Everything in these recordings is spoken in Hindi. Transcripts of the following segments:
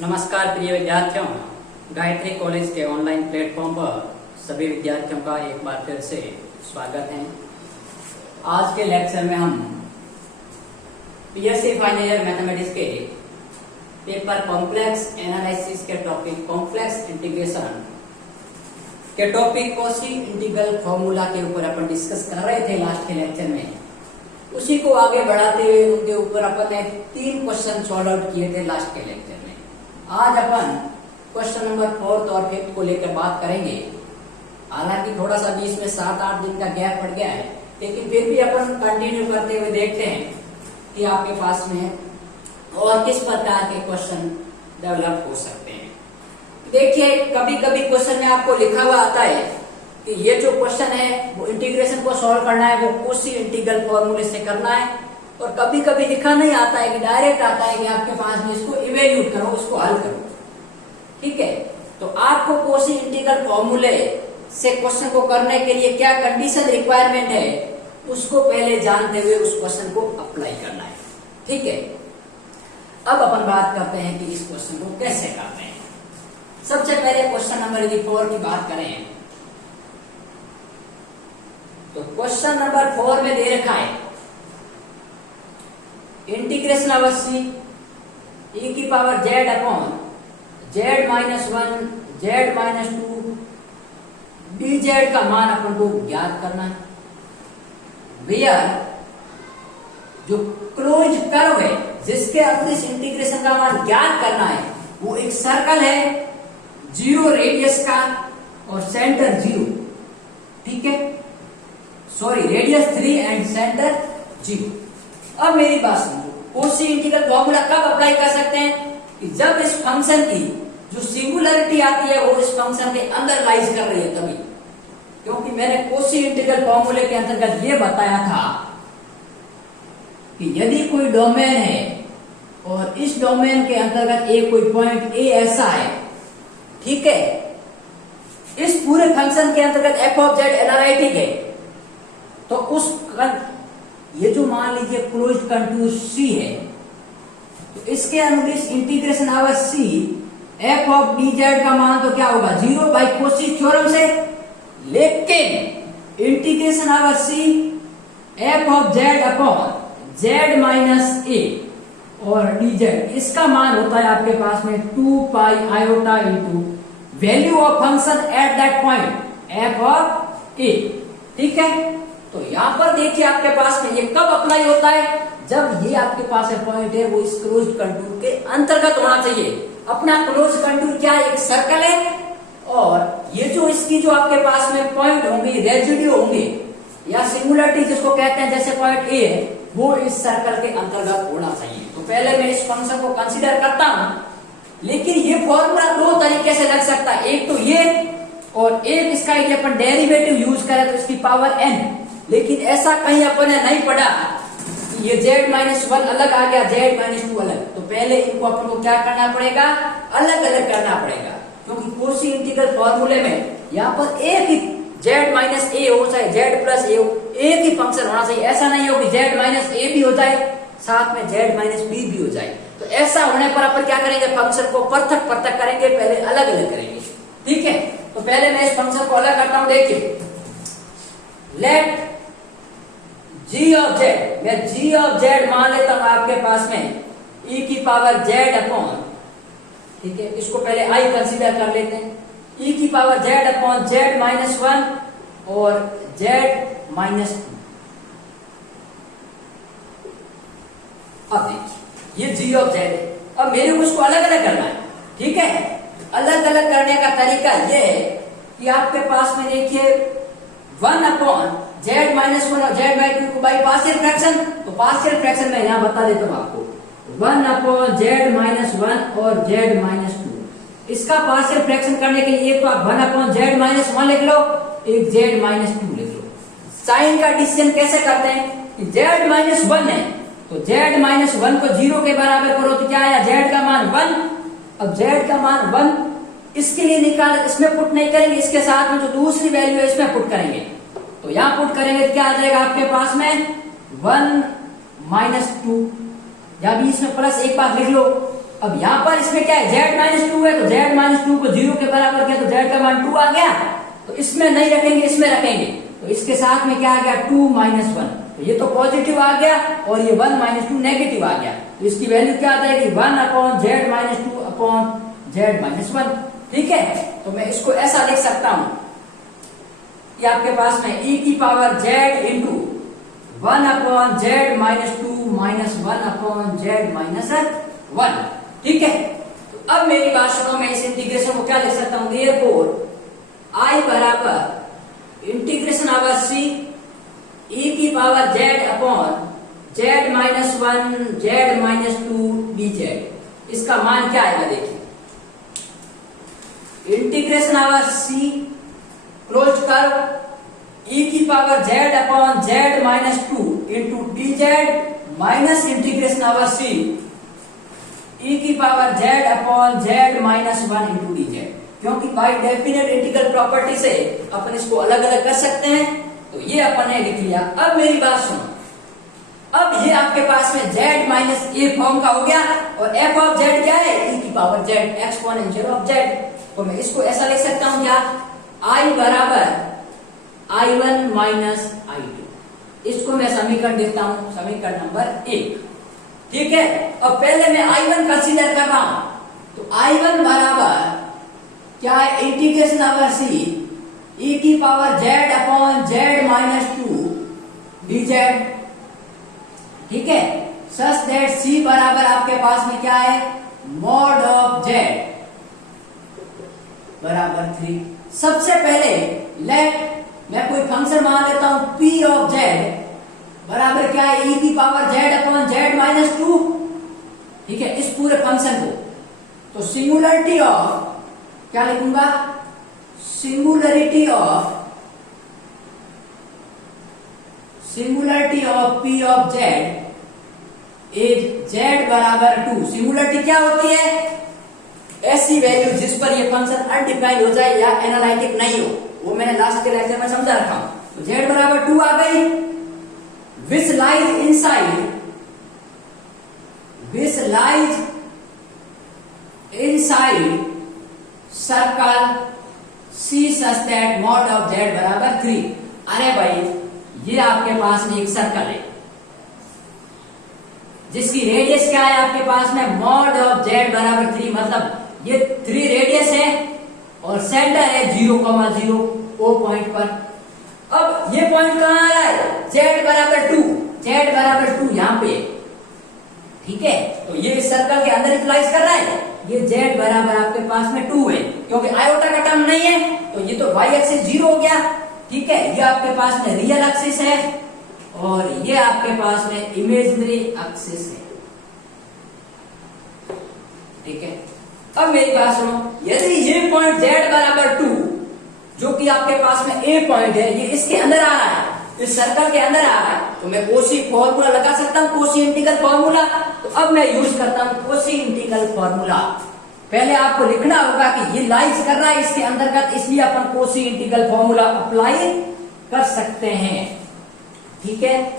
नमस्कार प्रिय विद्यार्थियों, गायत्री कॉलेज के ऑनलाइन प्लेटफॉर्म पर सभी विद्यार्थियों का एक बार फिर से स्वागत है। आज के लेक्चर में हम पीएससी फाइनल ईयर मैथमेटिक्स के पेपर कॉम्प्लेक्स एनालिसिस के टॉपिक कॉम्प्लेक्स इंटीग्रेशन के टॉपिक कॉची इंटीग्रल फॉर्मूला के ऊपर अपन डिस्कस कर रहे थे लास्ट के लेक्चर में। उसी को आगे बढ़ाते हुए उनके ऊपर अपन ने 3 क्वेश्चन सॉल्व आउट किए थे लास्ट के लेक्चर में। आज अपन क्वेश्चन नंबर 4 और 5 को लेकर बात करेंगे। हालांकि थोड़ा सा बीच में 7-8 दिन का गैप पड़ गया है, लेकिन फिर भी अपन कंटिन्यू करते हुए देखते हैं कि आपके पास में और किस प्रकार के क्वेश्चन डेवलप हो सकते हैं। देखिए, कभी कभी क्वेश्चन में आपको लिखा हुआ आता है कि ये जो क्वेश्चन है वो इंटीग्रेशन को सॉल्व करना है, वो कोशी इंटीग्रल फॉर्मूले से करना है। और कभी कभी लिखा नहीं आता है कि डायरेक्ट आता है कि आपके पास में इसको इवेल्यूट करो, उसको हल करो। ठीक है, तो आपको कोशी इंटीग्रल फॉर्मूले से क्वेश्चन को करने के लिए क्या कंडीशन रिक्वायरमेंट है, उसको पहले जानते हुए उस क्वेश्चन को अप्लाई करना है। ठीक है, अब अपन बात करते हैं कि इस क्वेश्चन को कैसे करते हैं। सबसे पहले क्वेश्चन नंबर 4 की बात करें तो क्वेश्चन नंबर 4 में दे रखा है इंटीग्रेशन ऑफ सी e की power z upon z minus 1 z minus 2 dz का मान अपन को ज्ञात करना है। वेयर जो क्लोज कर्व है जिसके अंदर इस इंटीग्रेशन का मान ज्ञात करना है वो एक सर्कल है 0 रेडियस का और सेंटर 0। ठीक है, सॉरी, रेडियस 3 एंड सेंटर 0। अब मेरी बात सुनो, कोशी इंटीग्रल फॉर्मूला कब अप्लाई कर सकते हैं कि जब इस फंक्शन की जो सिंगुलरिटी आती है वो इस फंक्शन के अंदर लाइज कर रही है तभी। क्योंकि मैंने कोशी इंटीग्रल फॉर्मूले के अंतर्गत ये बताया था कि यदि कोई डोमेन है और इस डोमेन के अंतर्गत एक कोई पॉइंट ए ऐसा है, ठीक है, इस पूरे फंक्शन के अंतर्गत एफ ऑफ जेड एनालिटिक है, तो उस ये जो मान लीजिए क्लोज्ड कंटूर सी है, तो इसके अनुदिश integration over C F of D Z का मान तो क्या होगा 0 बाई कोशी थ्योरम से। लेकिन integration over C F of z upon z minus a और डी जेड, इसका मान होता है आपके पास में 2 pi iota into value of function at that point f of a. ठीक है, तो यहां पर देखिए आपके पास में ये कब अप्लाई होता है, जब ये आपके पास पॉइंट है वो इस क्लोज्ड कंटूर के अंतर्गत होना चाहिए। अपना क्लोज्ड कंटूर क्या है, एक सर्कल है, और ये जो इसकी जो आपके पास में पॉइंट होंगे, रेजिड्यू होंगे या सिंगुलरिटी जिसको कहते हैं, जैसे पॉइंट ए है, वो इस सर्कल के अंतर्गत होना चाहिए। तो पहले मैं इस फंक्शन को कंसिडर करता हूं, लेकिन ये फॉर्मूला 2 तरीके से लग सकता है। एक तो ये, और एक इसका यदि अपन डेरिवेटिव यूज करें तो इसकी पावर n। लेकिन ऐसा कहीं अपन ने नहीं पढ़ा कि ये z माइनस 1 अलग आ गया, z माइनस 2 अलग। तो पहले इनको अपन को क्या करना पड़ेगा, अलग अलग करना पड़ेगा। क्योंकि कोशी इंटीग्रल फॉर्मूले में यहाँ पर एक ही z माइनस ए हो, चाहे z प्लस ए हो, एक ही फंक्शन होना चाहिए। ऐसा नहीं हो कि z माइनस ए भी हो जाए साथ में z माइनस बी भी हो जाए। तो ऐसा होने पर अपन क्या करेंगे, फंक्शन को पृथक पृथक करेंगे, पहले अलग अलग करेंगे। ठीक है, तो पहले मैं इस फंक्शन को अलग करता हूं। देखिए, लेट g ऑफ z, मैं g ऑफ z मान लेता हूं आपके पास में e की पावर z अपॉन, ठीक है, इसको पहले i कंसीडर कर लेते हैं, e की power z upon z minus 1 और z माइनस 2। अब देखिए ये g ऑफ z है। अब मेरे को इसको अलग अलग करना है। ठीक है, अलग अलग करने का तरीका यह है कि आपके पास में देखिए 1 अपॉन z माइनस 1 और z बाई 2 को बाई पार्शियल फ्रैक्शन, तो पार्शियल फ्रैक्शन मैं यहां बता देता हूं आपको 1 अपॉन z माइनस 1 और z माइनस 2। इसका पार्शियल फ्रैक्शन करने के लिए एक तो आप 1 अपॉन z माइनस 1 लिख लो, एक z माइनस 2 लिख लो। साइन का डिसीजन कैसे करते हैं कि z माइनस 1 है तो z माइनस 1 को 0 के बराबर करो तो क्या आया, z का मान 1। अब z का मान 1 इसके लिए निकाल, इसमें पुट नहीं करेंगे, इसके साथ में जो दूसरी वैल्यू है इसमें पुट करेंगे। तो यहां पुट करेंगे तो क्या आ जाएगा आपके पास में 1 माइनस 2, या भी इसमें प्लस एक बार लिख लो अब यहाँ पर इसमें क्या है, z माइनस टू है, तो z माइनस टू को 0 के बराबर किया तो z का मान 2 आ गया। तो इसमें नहीं रखेंगे, इसमें रखेंगे, तो इसके साथ में क्या आ गया 2 माइनस 1, तो ये तो पॉजिटिव आ गया और ये 1 माइनस 2 नेगेटिव आ गया। तो इसकी वैल्यू क्या आ जाएगी 1 upon z minus 2 upon z minus 1। ठीक है, तो मैं इसको ऐसा लिख सकता हूं कि आपके पास में e की power z into 1 upon z minus 2 minus 1 upon z minus 1। ठीक है, तो अब मेरी बात सुनो, मैं इस इंटीग्रेशन को क्या लिख सकता हूं, देयरफॉर I बराबर इंटीग्रेशन ओवर c e की power z upon z minus 1 z minus 2 dz। इसका मान क्या आएगा, देखिए integration over c close curve e की power z upon z minus 2 into dz minus integration over c e की power z upon z minus 1 into dz। क्योंकि बाय डेफिनेट इंटीग्रल प्रॉपर्टी से अपन इसको अलग अलग कर सकते हैं, तो ये अपन ने लिख लिया। अब मेरी बात सुनो, अब ये आपके पास में z माइनस ए फॉर्म का हो गया और f ऑफ z क्या है, e की power z exponential of z। तो मैं इसको ऐसा लिख सकता हूं क्या, I बराबर I1 माइनस I2। इसको मैं समीकरण देता हूं, समीकरण नंबर 1। ठीक है, अब पहले मैं I1 कंसीडर कर रहा हूं, तो I1 बराबर क्या है, इंटीग्रेशन ओवर c e की power z upon z minus 2 dz। ठीक है, सच दैट c बराबर आपके पास में क्या है, मॉड ऑफ z बराबर 3। सबसे पहले लेट मैं कोई फंक्शन मान लेता हूं p ऑफ z बराबर क्या है, e की power z upon z minus 2। ठीक है, इस पूरे फंक्शन को तो सिंगुलरिटी ऑफ क्या लिखूंगा, singularity of p of z is z बराबर 2। सिंगुलरिटी क्या होती है, ऐसी वैल्यू जिस पर ये फंक्शन अनडिफाइंड हो जाए या एनालिटिक नहीं हो, वो मैंने लास्ट के लेक्चर में समझा रखा हूं। तो z बराबर 2 आ गई, which lies inside circle C such that mod of z बराबर 3। अरे भाई, ये आपके पास में एक सर्कल है जिसकी रेडियस क्या है आपके पास में, मॉड ऑफ z बराबर 3, मतलब ये 3 रेडियस है और सेंटर है 0,0 ओ पॉइंट पर। अब ये पॉइंट कहां आ रहा है, z बराबर 2, z बराबर 2 यहां पे। ठीक है, तो ये इस सर्कल के अंदर इम्प्लाइज कर रहा है, ये z बराबर आपके पास में 2 है, क्योंकि आयोटा का टर्म नहीं है, तो ये तो y एक्सिस 0 हो गया। ठीक है, ये आपके पास में रियल एक्सिस है और ये आपके पास में इमेजिनरी एक्सिस है। ठीक है, अब मेरी बात सुनो, यदि ये पॉइंट z बराबर 2 जो कि आपके पास में a पॉइंट है, ये इसके अंदर आ रहा है, इस सर्कल के अंदर आ रहा है, तो मैं कोसी फॉर्मूला लगा सकता हूं, कोसी इंटीग्रल फॉर्मूला। तो अब मैं यूज करता हूं कोसी इंटीग्रल फॉर्मूला। पहले आपको लिखना होगा कि ये लाइज कर रहा है इसके अंतर्गत, इसलिए अपन कोसी इंटीग्रल फॉर्मूला अप्लाई कर सकते हैं। ठीक है,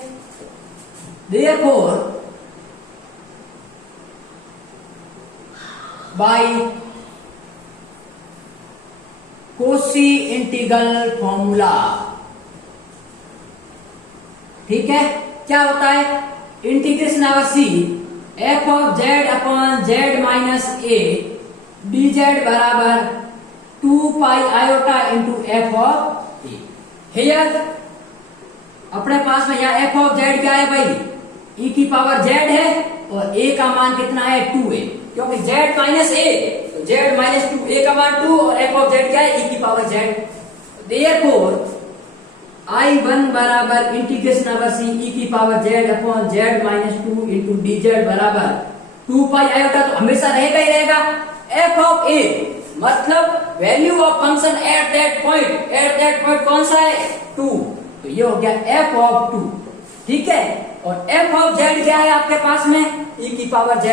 therefore by Kosi integral formula, ठीक है, क्या होता है, integration over c f of z upon z minus a dz बराबर 2 pi iota into f of a। Here अपने पास में यहाँ f ऑफ z क्या है भाई, e की पावर z है और a का मान कितना है, 2 है, क्योंकि z माइनस a, तो z माइनस 2, a का मान 2 और f ऑफ z क्या है, e की पावर z। देयरफॉर I1 बराबर इंटीग्रेशन ओवर c e की power z upon z minus 2 into dz बराबर 2 पाई आयोटा, तो हमेशा रहेगा ही रहेगा। f ऑफ a मतलब value of function at that point कौन सा है, 2, तो ये हो गया f ऑफ 2। ठीक है, और f ऑफ z क्या है आपके पास में, e की पावर z,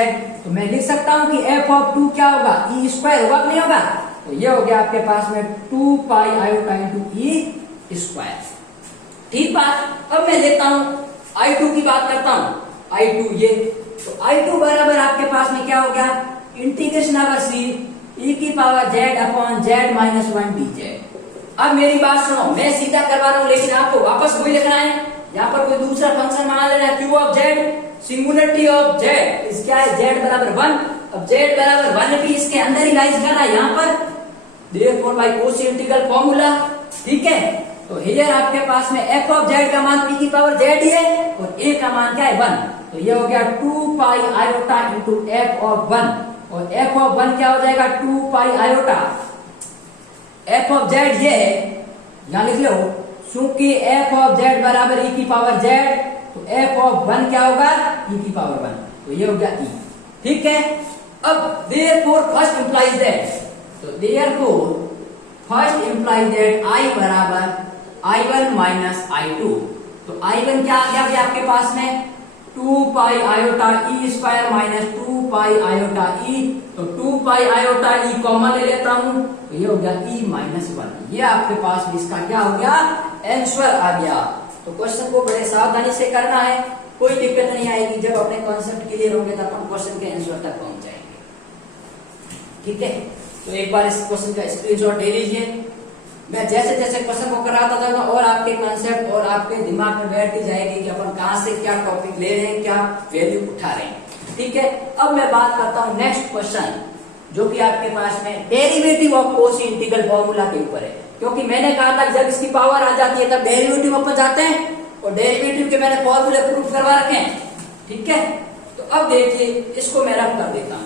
तो मैं लिख सकता हूं कि f ऑफ 2 क्या होगा, e स्क्वायर होगा कि नहीं होगा, तो ये हो गया आपके पास में 2 pi iota into e square. ठीक बात, अब मैं लेता हूं I2 की बात करता हूं, I2 ये, तो I2 बराबर आपके पास में क्या हो गया, इंटीग्रेशन ओवर सी ई की power Z upon z minus 1 dz। अब मेरी बात सुनो, मैं सीधा करवा रहा हूं लेकिन आपको वापस वही लिखना है। यहाँ पर कोई दूसरा फंक्शन मान लेना, Q of Z, singularity of Z इस क्या है, जेड बराबर 1। अब जेड बराबर 1 भी इसके अंदर ही लाइज कर रहा है यहाँ पर, therefore by Cauchy integral formula. ठीक है, तो हियर आपके पास में एफ ऑफ जेड का मान पी की पावर जेड ही है और ए का मान क्या है 1, तो ये हो गया 2 pi iota into F of 1, और एफ ऑफ 1 क्या हो जाएगा 2 pi iota F of Z ये है, यहां लिख लो, क्योंकि एफ ऑफ जेड बराबर ई की पावर जेड, तो एफ ऑफ 1 क्या होगा ई की पावर 1, तो ये हो गया ई। ठीक है, अब देयरफॉर फर्स्ट इंप्लाइज दैट, तो therefore first implies that I बराबर I1 माइनस I2, तो I1 क्या आ गया अभी आपके पास में 2 pi iota E square minus 2 pi iota ई, तो 2 पाई आयोटा ई कॉमन ले लेता हूं, तो ये हो गया ई माइनस 1। ये आपके पास में इसका क्या हो गया, आंसर आ गया। तो क्वेश्चन को बड़े सावधानी से करना है, कोई दिक्कत नहीं आएगी। जब अपने कॉन्सेप्ट क्लियर होंगे तब अपन क्वेश्चन के आंसर तक पहुंच जाएंगे। ठीक है, तो एक बार इस क्वेश्चन का स्क्रीनशॉट ले लीजिए। मैं जैसे जैसे क्वेश्चन को कराता जाऊंगा और आपके कॉन्सेप्ट और आपके दिमाग में बैठती जाएगी कि अपन कहां से क्या टॉपिक ले रहे हैं, क्या वैल्यू उठा रहे हैं। ठीक है, अब मैं बात करता हूं नेक्स्ट क्वेश्चन, जो कि आपके पास में derivative of Cauchy integral formula के ऊपर है। क्योंकि मैंने कहा था जब इसकी पावर आ जाती है तब डेरिवेटिव अपन जाते हैं, और डेरिवेटिव के मैंने फॉर्मूले प्रूफ करवा रखे हैं। ठीक है, तो अब देखिए इसको मैं रफ कर देता हूं,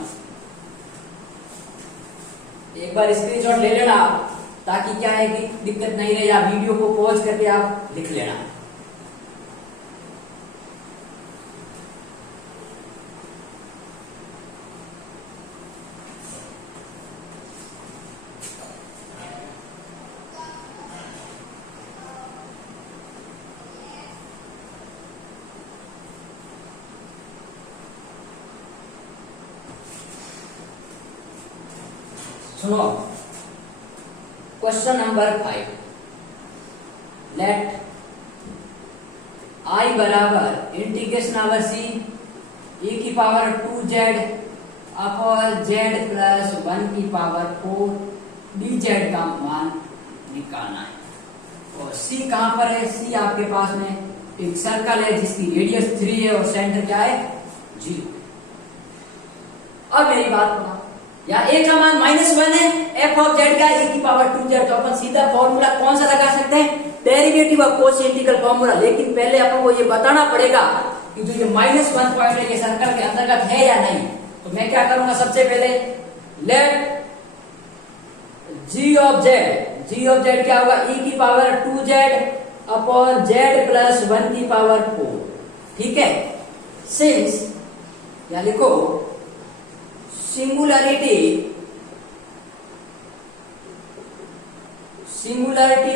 एक बार स्क्रीनशॉट ले लेना आप, ताकि क्या है कि दिक्कत नहीं रहे, या वीडियो को पॉज करके आप लिख लेना। सुनो, क्वेश्चन नंबर 5, लेट आई बराबर इंटीग्रेशन ओवर सी ई की power 2z upon z plus 1 की पावर 4 dz का मान निकालना है। और c कहां पर है, c आपके पास में एक सर्कल है जिसकी रेडियस 3 है और सेंटर क्या है 0। अब मेरी बात सुनो, या a का मान -1 है, f ऑफ z का e की पावर 2z, तो अपन सीधा फॉर्मूला कौन सा लगा सकते हैं, derivative of Cauchy integral formula. लेकिन पहले अपन को ये बताना पड़ेगा कि जो ये -1 पॉइंट है ये सर्कल के अंतर्गत है या नहीं। तो मैं क्या करूंगा, सबसे पहले लेट g ऑफ z क्या होगा e की power 2z upon z plus 1 की पावर 4। ठीक है, सिंस या लिखो singularity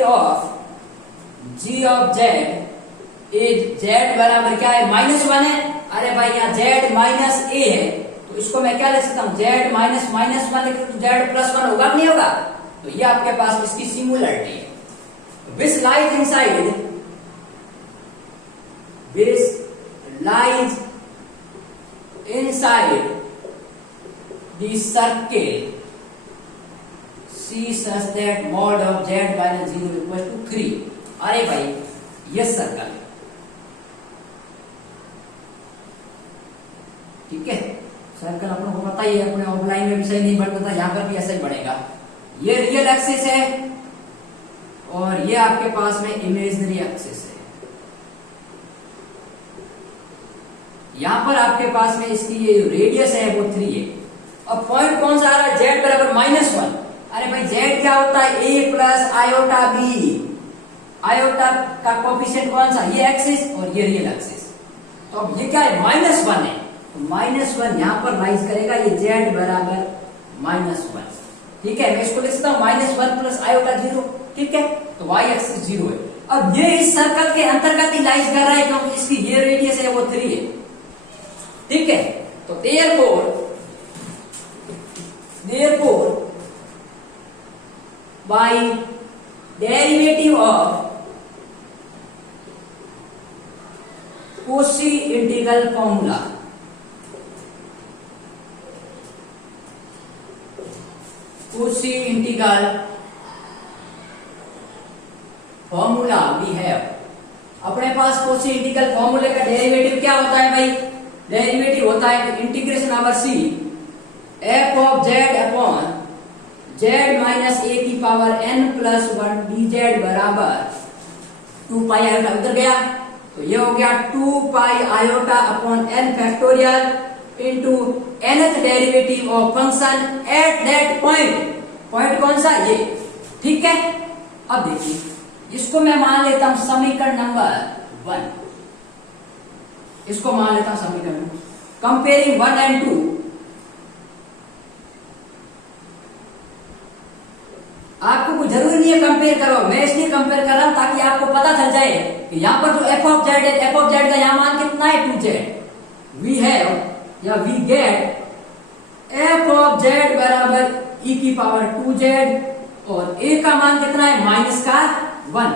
of g of z is z बराबर क्या है -1 है। अरे भाई यहाँ z माइनस a है, तो इसको मैं क्या लिख सकता हूँ, z माइनस -1 लिख तो z प्लस 1 होगा नहीं होगा, तो ये आपके पास इसकी सिंगुलरिटी है। Which lies inside the circle C such that mod of z minus 0 equals to 3। अरे भाई ये सर्कल है, ठीक है, सर्कल अपनों को पता ही है, अपने ऑफलाइन में भी सही नहीं बढ़ता था, यहाँ पर भी ऐसा ही बढ़ेगा। ये रियल एक्सिस है और ये आपके पास में इमेजिनरी एक्सिस है। यहां पर आपके पास में इसकी ये रेडियस है वो 3 है। अब पॉइंट कौन सा आ रहा है, z बराबर -1। अरे भाई z क्या होता है, a plus iota b, iota का कोफिशिएंट कौन सा, ये एक्सिस और ये रियल एक्सिस। तो अब ये क्या है -1 है, तो -1 यहां पर राइज करेगा, ये z बराबर -1। ठीक है, मैं इसको लिख सकता हूं -1 प्लस आयोटा 0। ठीक है, तो y एक्सिस 0 है। अब ये इस सर्कल के अंतर्गत ही लाइज कर रहा है क्योंकि इसकी ये रेडियस है वो 3 है। ठीक है, तो therefore by derivative of Cauchy integral formula, integral formula we have, अपने पास कोशी इंटीग्रल फॉर्मूले का डेरिवेटिव क्या होता है भाई? डेरिवेटिव होता है integration over C F of z upon z minus a की power n plus 1 d z बराबर 2 पाई आयोटा, उधर गया तो ये हो गया 2 pi iota upon N factorial into nth derivative of function at that point. Point कौन सा? ये, ठीक है। अब देखिए इसको मैं मान लेता हूं समीकरण नंबर 1, इसको मान लेता हूं समीकरण, कंपेयरिंग 1 and 2। आपको कुछ जरूरी नहीं है कंपेयर करो, मैं इसलिए कंपेयर कर रहा हूं ताकि आपको पता चल जाए कि यहां पर जो एफ ऑफ जेड है, एफ ऑफ जेड का यहां मान कितना है? 2z। वी हैव या we get F of Z बराबर ई की पावर 2z और ए का मान कितना है? माइनस का 1।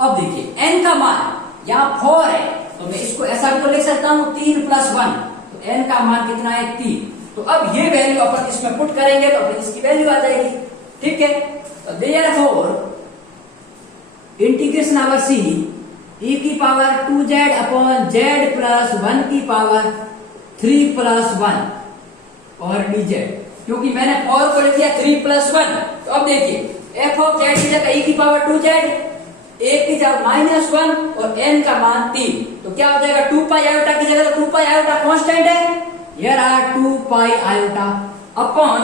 अब देखिए n का मान यहाँ 4 है तो मैं इसको ऐसा भी तो लिख सकता हूँ 3 + 1, तो n का मान कितना है? 3। तो अब ये वैल्यू अपन इसमें पुट करेंगे तो अपन इसकी वैल्यू आ जाएगी, ठीक है। तो देयरफॉर इंटीग्रेशन ओवर सी e की power 2z upon z plus 1 की पावर 3 + 1 और dz, क्योंकि मैंने 4 को लिख दिया 3 + 1। तो अब देखिए एफ ऑफ जेड की जगह e की पावर 2z, ए की जगह -1 और n का मान 3, तो क्या हो जाएगा? 2 पाई आयोटा की जगह 2 पाई आयोटा कांस्टेंट है, here are 2 pi iota upon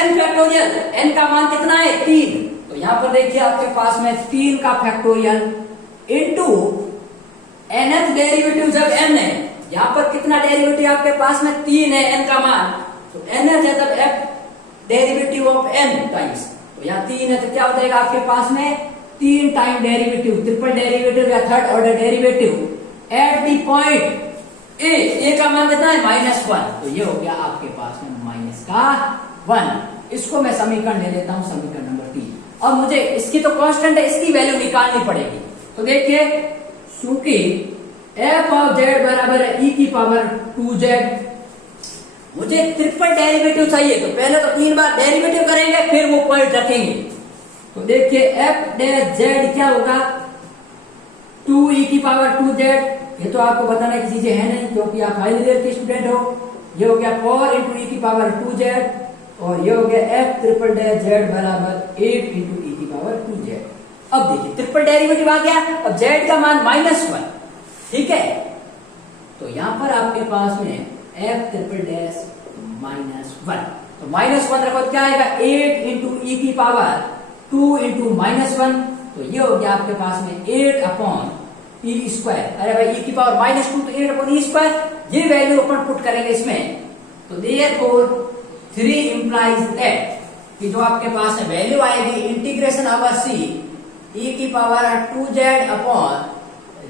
n factorial, n का मान कितना है? 3। तो यहां पर देखिए आपके पास में 3 का फैक्टोरियल इनटू nth डेरिवेटिव जब n है, यहां पर कितना डेरिवेटिव आपके पास में? 3 है n का मान, तो nth है तब f derivative of n times, तो यहाँ 3 है तो क्या हो जाएगा आपके पास में? 3 टाइम डेरिवेटिव, ट्रिपल डेरिवेटिव या third order derivative at the point A का मान कितना है? -1, तो ये हो गया आपके पास में -1। इसको मैं समीकरण ले लेता हूं, समीकरण नंबर 3। अब मुझे इसकी तो कांस्टेंट है, इसकी वैल्यू निकालनी पड़ेगी। तो देखिए चूंकि एफ ऑफ जेड बराबर है ई की पावर 2z, मुझे ट्रिपल डेरिवेटिव चाहिए तो पहले तो 3 बार डेरिवेटिव करेंगे फिर वो पॉइंट रखेंगे। तो देखिए एफ डैश जेड क्या होगा? 2e की पावर 2z, ये तो आपको बताने की चीजें है नहीं क्योंकि आप फाइनल ईयर के स्टूडेंट हो। ये हो गया 4 × e की पावर 2z और ये हो गया एफ ट्रिपल डैश जेड बराबर 8 × e की पावर 2z। अब देखिए ट्रिपल डेरिवेटिव आ गया, अब z का मान -1, ठीक है। तो यहां पर आपके पास में एफ ट्रिपल डैश -1, तो -1 रखो क्या आएगा? 8 × e की पावर 2 × -1, तो ये हो गया आपके पास में 8 अपॉन e²। अरे भाई e की पावर -2 तो 8 अपॉन e², ये वैल्यू अपन पुट करेंगे इसमें। तो देयरफॉर 3 इंप्लाइज दैट कि जो आपके पास में वैल्यू आएगी इंटीग्रेशन ओवर सी e की power 2z upon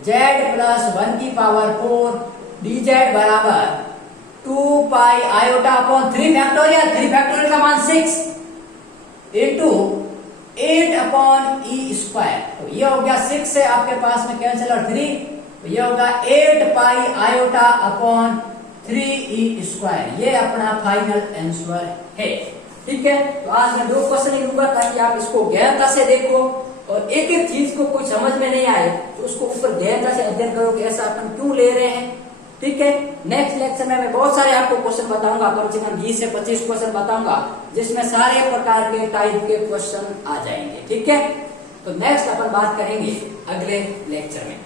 z plus 1 की पावर 4 dz बराबर 2 pi iota upon 3 factorial, 3 factorial का मान 6 इंटू 8 अपॉन e²। तो ये हो गया 6 से आपके पास में कैंसिल और 3, तो ये होगा 8 पाई आयोटा अपॉन 3e²। ये अपना फाइनल आंसर है, ठीक है। तो आज मैं 2 क्वेश्चन ही लूंगा ताकि आप इसको गहनता से देखो और एक एक चीज को कोई समझ में नहीं आए तो उसको ऊपर गहनता से अध्ययन करो कि ऐसा अपन क्यों ले रहे हैं, ठीक है। नेक्स्ट लेक्चर में मैं बहुत सारे आपको क्वेश्चन बताऊंगा, कम से कम 20 से 25 क्वेश्चन बताऊंगा जिसमें सारे प्रकार के टाइप के क्वेश्चन आ जाएंगे, ठीक है। तो नेक्स्ट अपन बात करेंगे अगले लेक्चर में।